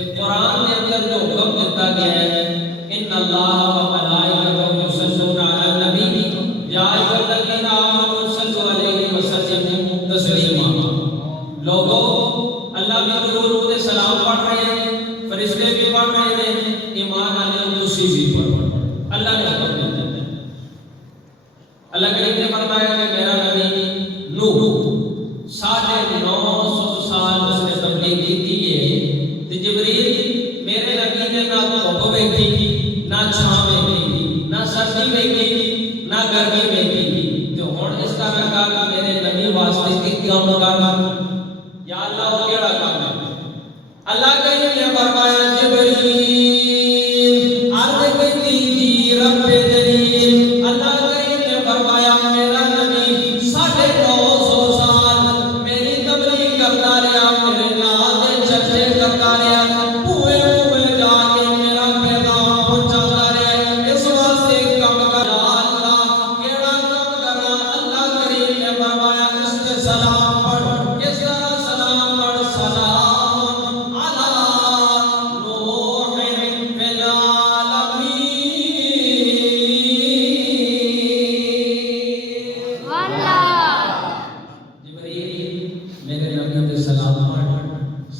تے قرآن کے اندر جو حکم دیتا گیا ہے ان اللہ و ملائکتہ یصلون علی النبی یا ایھا الذین آمنوا صلوا علیہ وسلموا تسلیما. لوگو اللہ بھی درود و سلام پڑھ رہے ہیں، فرشتے بھی پڑھ رہے ہیں، ایمان والے دوسری بھی پڑھ رہے ہیں. اللہ نے حکم دیتا ہے. اللہ کریم نے فرمایا کہ میرا نبی نوح 950 سال اس نے تبلیغ کی ہے. تے جبریل میرے نبی نے نہ دھوپ ویکھی، نہ چھاں ویکھی، نہ سردی ویکھی، نہ گرمی ویکھی. تے ہن اس طرح کا کہ میرے نبی واسطے ایک کام کرنا یا اللہ وہ کیڑا کام ہے. اللہ کریم نے فرمایا جبریل عرض کرتی تھی رب جلیل. اللہ کریم نے فرمایا میرا نبی 950 سال میری تبلیغ کرتا رہا، میرے نام دے چرچے کرتا رہا، پوئے پوئے جا کے میرا پیغام پہنچاتا رہا. اس واسطے کام کر اللہ کیڑا کام کرنا. اللہ کریم نے فرمایا اس کے سلام پڑھ. کس طرح سلام پڑھ؟ سلام علی نوح فی العالمین. جبریل میرے نبی پہ سلام پڑھ.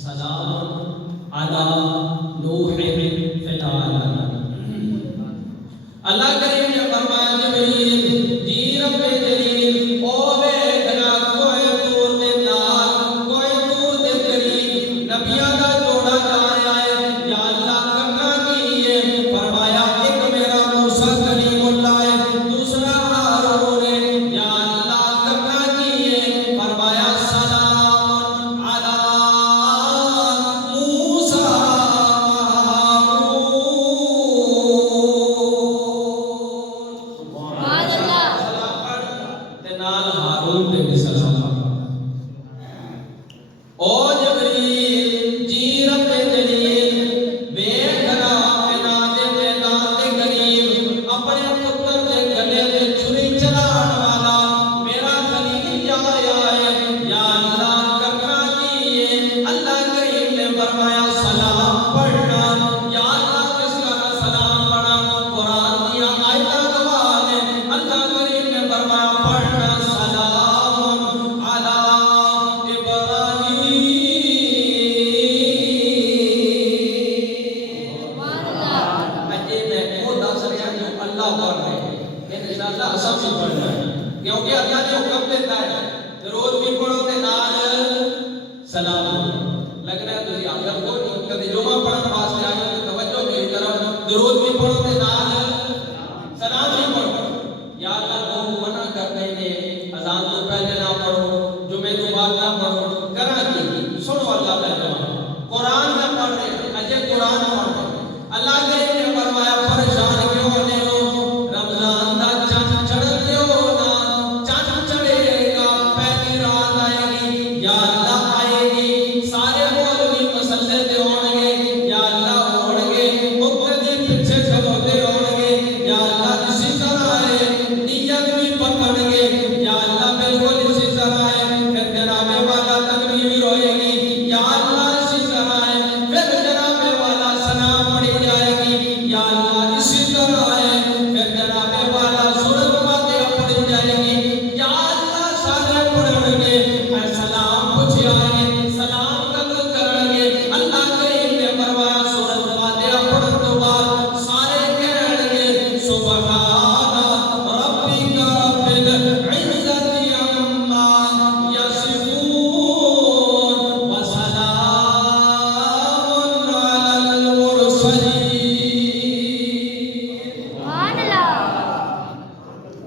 سلام علی نوح فی العالمین. اللہ کریم نے فرمایا جبریل جی رب جلیل او ویکھنا کوئی دور دے نال کوئی دور دے قریب نبیاں دا جوڑا جا رہا ہے. یا اللہ کرنا کی ہے؟ فرمایا ایک میرا موسیٰ کلیم اللہ ہے، دوسرا ہارون ہے. یا اللہ کرنا کی ہے؟ فرمایا سلام علی موسیٰ ہارون. سلام پڑھ تے نال ہارون تے بھی سلام پڑھ. او جبریل جی رب جلیل ویکھنا مینا دے میدان دے قریب اپنے پتر دے گلے تے چھری چلانے والا میرا خلیل جا رہا ہے. یا اللہ کرنا کی ہے؟ اللہ کریم نے فرمایا سلام پڑھنا. یا اللہ کس کا سلام پڑھنا؟ قرآن دیا آیتاں گواہ ہیں. اللہ کریم نے فرمایا پڑھنا سلام علی ابراہیم. اجے میں وہ دس رہا جو اللہ پڑھ رہے ہیں. انشاءاللہ سب سے پڑھنا ہے کیونکہ اللہ نے حکم دیتا ہے. درود بھی پڑھو تے نال سلام پڑھو. لگ رہا ہے تسی آدم کو کبھی جمعہ پڑھن واسطے آئے ہو تو توجہ میری طرف. درود بھی پڑھو تے نال سلام بھی پڑھو. یا اللہ لوگ منع کرتے ہیں اذان تو پہلے نہ پڑھو، جمعے تو بعد نہ پڑھو. کرا کی سنو اللہ پہلے قرآن میں پڑھ رہے ہیں. اجے قرآن پڑھ رہے ہیں. اللہ کریم نے فرمایا پریشان کیوں ہونے ہو؟ رمضان دا چند چڑھتے ہو نا. چند چڑھے گا پہلی رات آئے گی. یا اللہ آئے گی. سارے مولوی مسلے تے ہون گے. یا اللہ ہون گے. مقتدی پیچھے کھلوتے ہون گے. یا اللہ اسی طرح ہے. نیت بھی پکڑ گے. یا اللہ بالکل اسی طرح ہے. پھر جناب والا تکبیر ہوئے گی. یا اللہ اسی طرح ہے. پھر جناب والا سلام پڑھی جائے گی. یا اللہ اسی طرح ہے. پھر جناب والا سورۃ فاتحہ پڑھی جائے گی. یا اللہ سارے پڑھن گے. پھر سلام پوچھے آئیں گے. سلام قبول کریں گے. اللہ کریم نے فرمایا سورۃ فاتحہ پڑھن تو بعد سارے کہن گے سبحان ربک رب العزت عما یصفون وسلام علی المرسلین.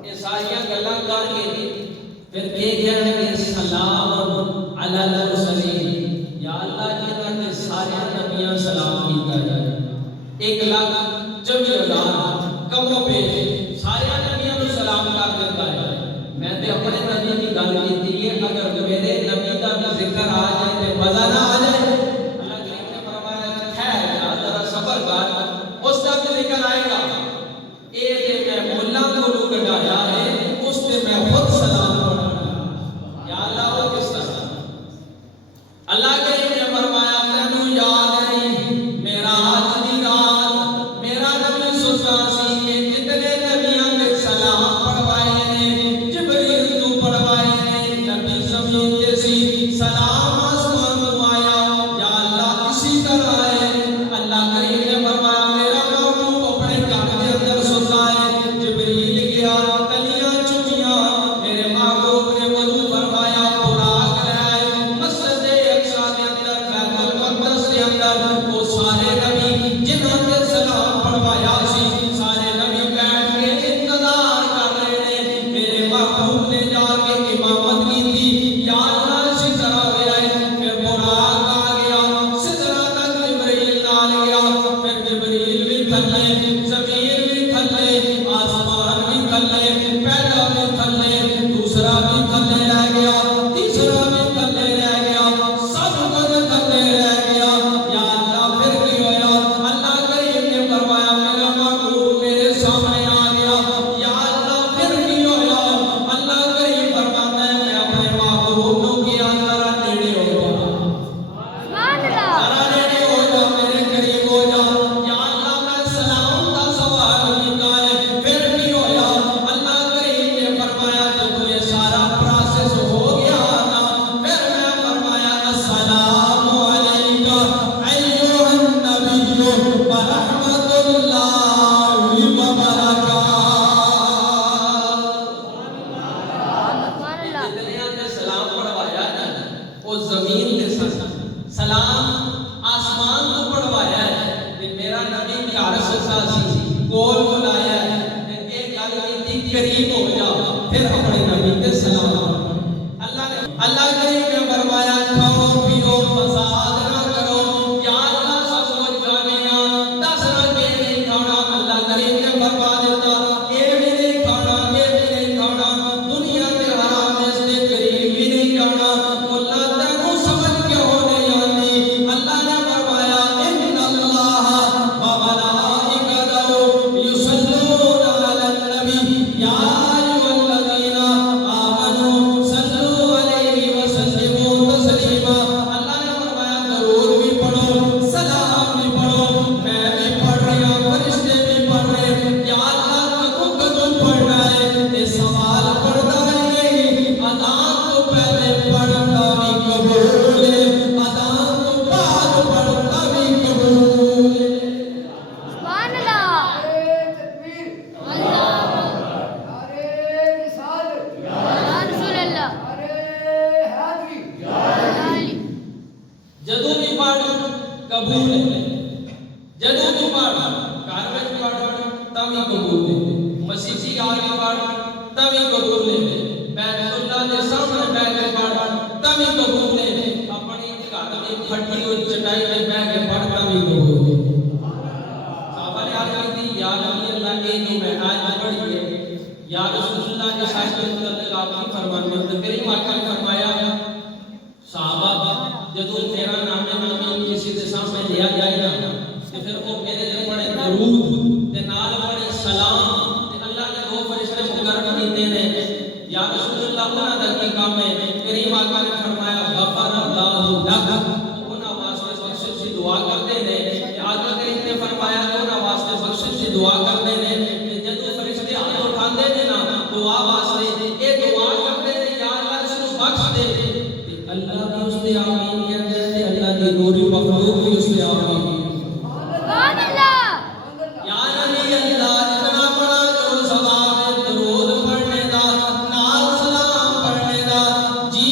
یہ ساری گلاں کر کے پھر کہن گے سلام علی المرسلین. یا اللہ جنہاں نے سارے نبیاں سلام کیتا ہے. 1,24,000 کم و بیش سارے نبیوں کو سلام کر دیتا ہے. میں تے اپنے نبی کی گل کیتی ہے. اگر میرے نبی کا بھی ذکر آ جائے تے مزہ نہ آ جائے. اللہ کریم نے فرمایا خیر یا ذرا صبر کر اس کا بھی ذکر آئے گا. اے تے میں مولا کو لگایا ہے اس پہ میں خود سلام پڑھا. یا اللہ وہ کس طرح؟ اللہ کریم نے فرمایا تینوں یاد نہیں آسمان کو پڑھوایا ہے کہ میرا نبی بھی عرش ساسی کول بلایا ہے کہ ایک گل کی قریب ہو جا پھر اپنے نبی کے سلام اللہ کریم نے فرمایا کھاؤ پیو فساد نہ کرو یا اللہ سب کچھ کھانے دس نہ کہ نہیں کھانا اللہ کریم نے فرما دیتا یہ بھی نہیں کھانا یہ بھی نہیں کھانا دنیا کے حرام میں سے قریب بھی نہیں جانا اللہ تینوں سمجھ کے ہونے آتی اللہ نے فرمایا ان اللہ و ملائکتہ یصلون علی النبی یا ایھا الذین آمنوا صلوا علیہ وسلموا تسلیما اللہ نے فرمایا درود بھی پڑھو سلام بھی پڑھو میں بھی پڑھ رہا ہوں فرشتے بھی پڑھ رہے ہیں یا اللہ کدوں پڑھنا ہے یہ سوال پڑھتا ہے اذان تو پہلے پڑھتا بھی قبول ہے اذان تو بعد پڑھتا بھی قبول ہے سبحان اللہ تکبیر اللہ نعرہ رسالت یا رسول اللہ نعرہ حیدری یا علی جدوں بھی پڑھ قبول ہے جدوں بھی پڑھ گھر وچ پڑھ تاں بھی قبول ہے مسیحی آ کے پڑھ تاں بھی قبول ہے بیت اللہ دے سامنے بیٹھ کے پڑھ تاں بھی قبول ہے اپنی گھر دی پھٹی ہوئی چٹائی تے بیٹھ کے پڑھ تاں بھی قبول ہے صحابہ نے عرض کی یا نبی اللہ کے جو معراج میں پڑھی ہے یا رسول اللہ کے ساتھ کے متعلق آپ کی فرمانے میں میری آقا نے فرمایا صحابہ جدوں میرا نام نامی کسی کے سامنے لیا جائے گا کہ پھر وہ میرے لیے پڑھے درود تے نال پڑھے سلام تے اللہ نے دو فرشتے مقرر کیتے نے یا رسول اللہ انہاں دا کی کام ہے میری آقا نے فرمایا غفر اللہ لک انہاں واسطے بخشش دی دعا کرتے نے کہ آقا کریم نے فرمایا انہاں واسطے بخشش دی دعا کرتے نے کہ جدوں فرشتے ہاتھ اٹھاندے نے نا دعا واسطے اے دعا کرتے نے یا اللہ اس کو بخش دے تے اللہ بھی اس تے آمین کہتے تے اللہ دی نوری مخلوق بھی اس تے آمین سبحان اللہ یا نبی اللہ اتنا بڑا جو ثواب ہے درود پڑھنے دا نال سلام پڑھنے دا جی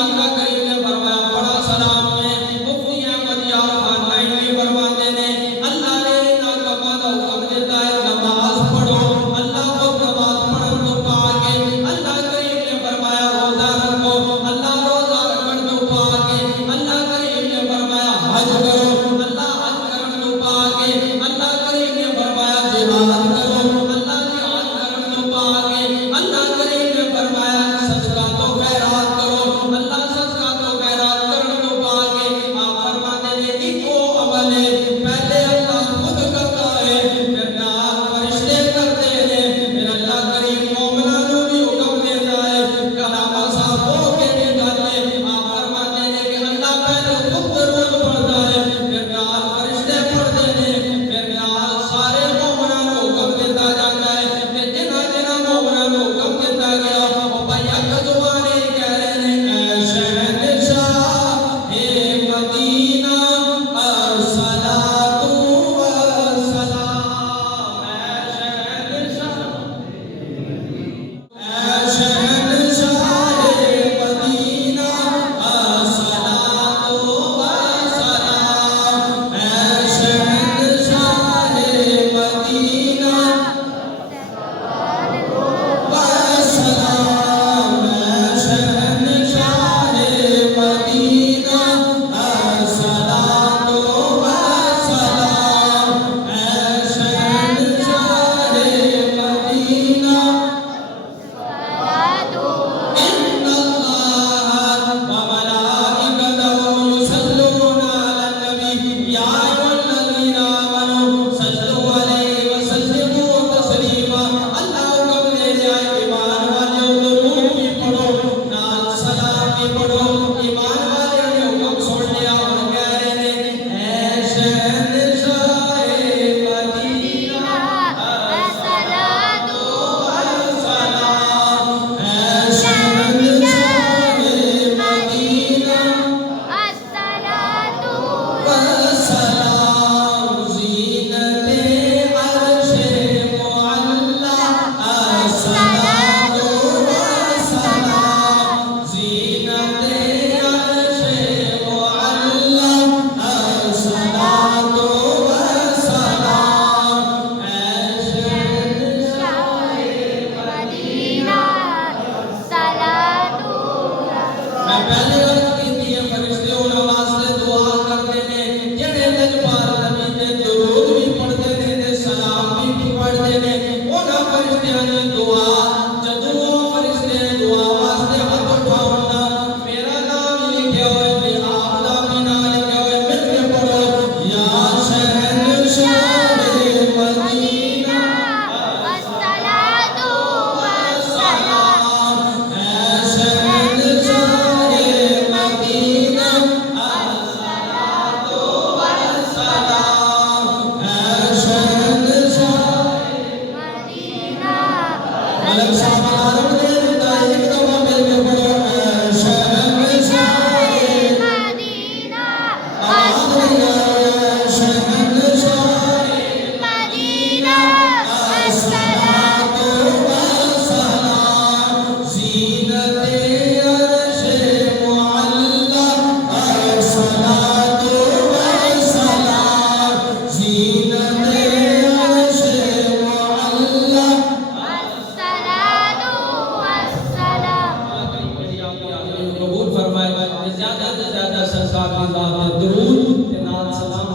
آقا کریم نے فرمایا بڑا سلام ہے مفتی احمد یار خان نائنوی فرماتے نے اللہ نے اتنا کما دا حکم دیتا ہے نماز پڑھو اللہ کو نماز پڑھن تو پا کے اللہ کریم نے فرمایا روزہ رکھو اللہ روزہ رکھن تو پا کے اللہ کریم نے فرمایا حج کرو اللہ حج کرن تو پا کے اللہ کریم نے فرمایا جہاد کرو اللہ جہاد کرن تو پا کے اللہ کریم نے فرمایا صدقہ تو خیرات کرو اللہ صدقہ تو خیرات کرن تو پا کے آپ فرماتے ہیں ایکو عمل ہے پہلے اللہ خود کرتا ہے پھر نال فرشتے کرتے ہیں پھر اللہ کریم مومنوں کو بھی حکم دیتا ہے کلام صاحب ہو کے بھی ڈالے آپ فرماتے ہیں کہ اللہ پہلے خود درود پڑھتا ہے پھر نال فرشتے پڑھتے ہیں پھر نال سارے مومنوں کو حکم دیتا جاتا ہے کہ جنہاں جنہاں مومنوں کو حکم دیتا گیا وہ بھائی اک زبانے کہہ رہے ہیں اے شہنشاہ اے مدینہ الصلاۃ والسلام اے شہنشاہ اے شہنشاہ مدینہ الصلاۃ والسلام اے شہنشاہ مدینہ والسلام اے شہنشاہ مدینہ الصلاۃ والسلام اے شہنشاہ مدینہ إن الله وملائكته يصلون على النبي يا أيها الذين آمنوا صلوا عليه وسلموا تسليما اللہ حکم دے جائے ایمان والے درود بھی پڑھو نال سلام بھی پڑھو ایمان والے نے حکم سن لیا اور کہہ رہے ہیں اے شہنشاہ مدینہ الصلاۃ والسلام اے شہنشاہ مدینہ الصلاۃ والسلام زینت عرش معلا الصلاۃ والسلام زینت عرش معلا زیادہ سے زیادہ سرکار کی ذات درود تے نال سلام